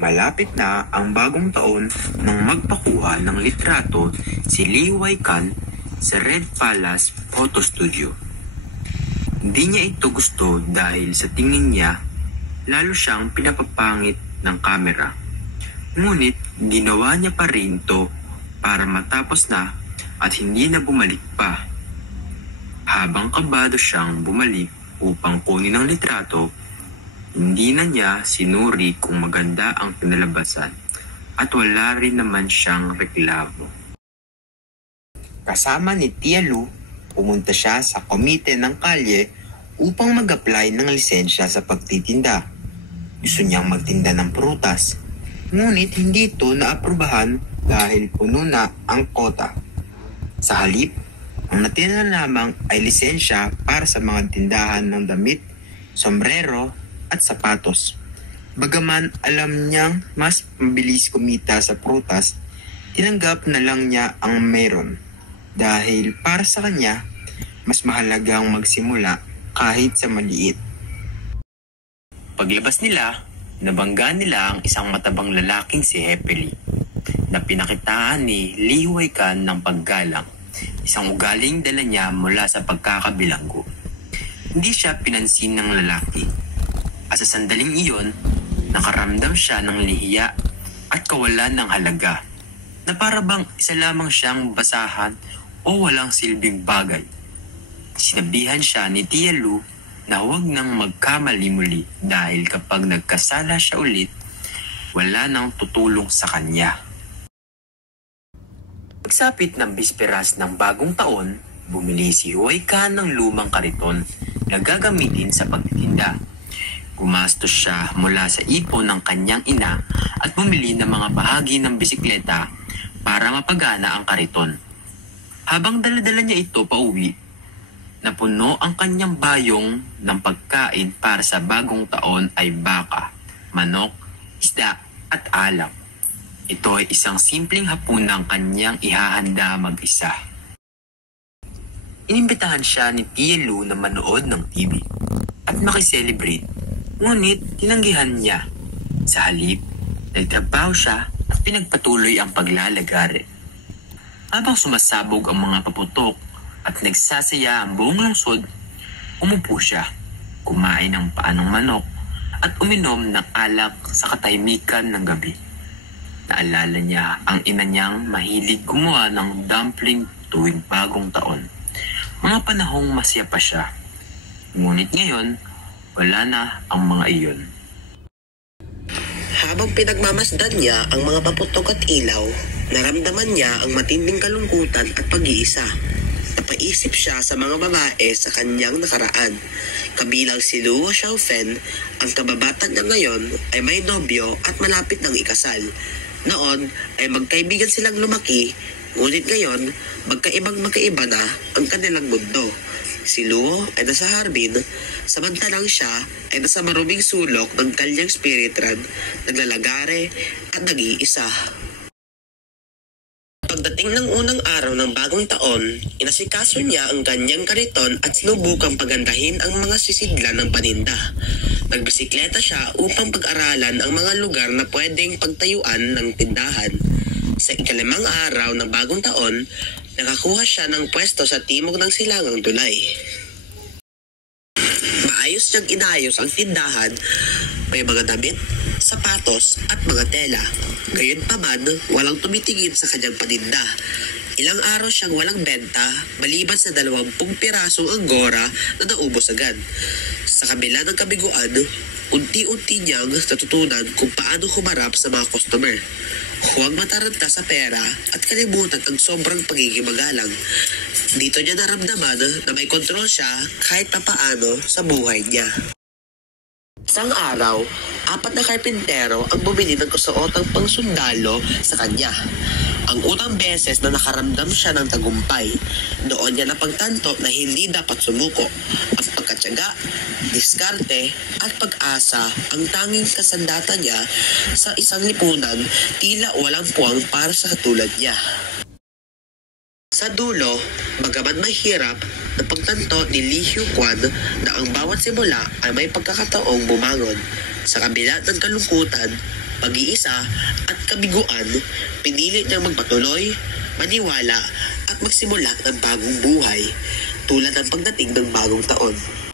Malapit na ang bagong taon nang magpakuha ng litrato si Lee Wai-kan sa Red Palace Photo Studio. Hindi niya ito gusto dahil sa tingin niya, lalo siyang pinapapangit ng kamera. Ngunit ginawa niya pa rin ito para matapos na at hindi na bumalik pa. Habang kabado siyang bumalik upang kunin ang litrato, hindi na niya sinuri kung maganda ang kinalabasan at wala rin naman siyang reklamo. Kasama ni Tia Lu, pumunta siya sa komite ng kalye upang mag-apply ng lisensya sa pagtitinda. Gusto niyang magtinda ng prutas, ngunit hindi ito naaprubahan dahil puno na ang kota. Sa halip, ang natira lamang ay lisensya para sa mga tindahan ng damit, sombrero at sapatos. Bagaman alam niyang mas mabilis kumita sa prutas, tinanggap na lang niya ang meron. Dahil para sa kanya, mas mahalagang magsimula kahit sa maliit. Paglabas nila, nabangga nila ang isang matabang lalaking si Hepeli na pinakitaan ni Lee Wai-kan ng paggalang, isang ugaling dala niya mula sa pagkakabilanggo. Hindi siya pinansin ng lalaki. At sa sandaling iyon, nakaramdam siya ng lihiya at kawalan ng halaga na parabang isa lamang siyang basahan o walang silbing bagay. Sinabihan siya ni Tia Lu na huwag nang magkamali muli dahil kapag nagkasala siya ulit, wala nang tutulong sa kanya. Pagsapit ng bisperas ng bagong taon, bumili si Wai-kan ng lumang kariton na gagamitin sa pagtitinda. Gumastos siya mula sa ipon ng kanyang ina at bumili ng mga bahagi ng bisikleta para mapagana ang kariton. Habang daladala niya ito pauwi, napuno ang kanyang bayong ng pagkain para sa bagong taon ay baka, manok, isda at alak. Ito ay isang simpleng hapunang kanyang ihahanda mag-isa. Inimbitahan siya ni Tia Lu na manood ng TV at makiselebrate. Ngunit tinanggihan niya. Sa halip, nagtrabaho siya at pinagpatuloy ang paglalagare. Habang sumasabog ang mga paputok at nagsasaya ang buong lungsod, umupo siya, kumain ng paanong manok at uminom ng alak sa katahimikan ng gabi. Naalala niya ang ina niyang mahilig gumawa ng dumpling tuwing bagong taon. Mga panahong masaya pa siya. Ngunit ngayon, wala na ang mga iyon. Habang pinagmamasdan niya ang mga paputok at ilaw, naramdaman niya ang matinding kalungkutan at pag-iisa. Napaisip siya sa mga babae sa kanyang nakaraan. Kabilang si Luo Xiaofen, ang kababata niya ngayon ay may nobyo at malapit ng ikasal. Noon ay magkaibigan silang lumaki, ngunit ngayon magkaiba na ang kanilang mundo. Si Luo ay nasa harbin, samantalang siya ay nasa maruming sulok ng kanyang spiritran, naglalagare at nag-iisa. Pagdating ng unang araw ng bagong taon, inasikaso niya ang kanyang kariton at sinubukang pagandahin ang mga sisidlan ng paninda. Nagbisikleta siya upang pag-aralan ang mga lugar na pwedeng pagtayuan ng tindahan. Sa ikalimang araw ng bagong taon, nakakuha siya ng pwesto sa timog ng silangang tulay. Maayos niyang inayos ang tindahan, may mga damit, sapatos at mga tela. Gayunpaman, walang tumitingin sa kanyang paninda. Ilang araw siyang walang benta, maliban sa 20 pirasong anggora na naubos agad. Sa kabila ng kabiguan, unti-unti niyang natutunan kung paano humarap sa mga customer. Huwag mataranta sa pera at kalimutan ang sobrang pagiging magalang. Dito niya naramdaman na may kontrol siya kahit papaano sa buhay niya. Isang araw, 4 na karpintero ang bumili ng kasuotang pangsundalo sa kanya. Ang unang beses na nakaramdam siya ng tagumpay, doon niya napagtanto na hindi dapat sumuko. Ang pagkatyaga, diskarte at pag-asa ang tanging kasandata niya sa isang lipunan, tila walang puwang para sa katulad niya. Sa dulo, bagaman mahirap, napagtanto ni Lee Hyuk-kwan na ang bawat simula ay may pagkakataong bumangon. Sa kabila ng kalungkutan, pag-iisa at kabiguan, pinili niyang magpatuloy, maniwala at magsimula ng bagong buhay tulad ng pagdating ng bagong taon.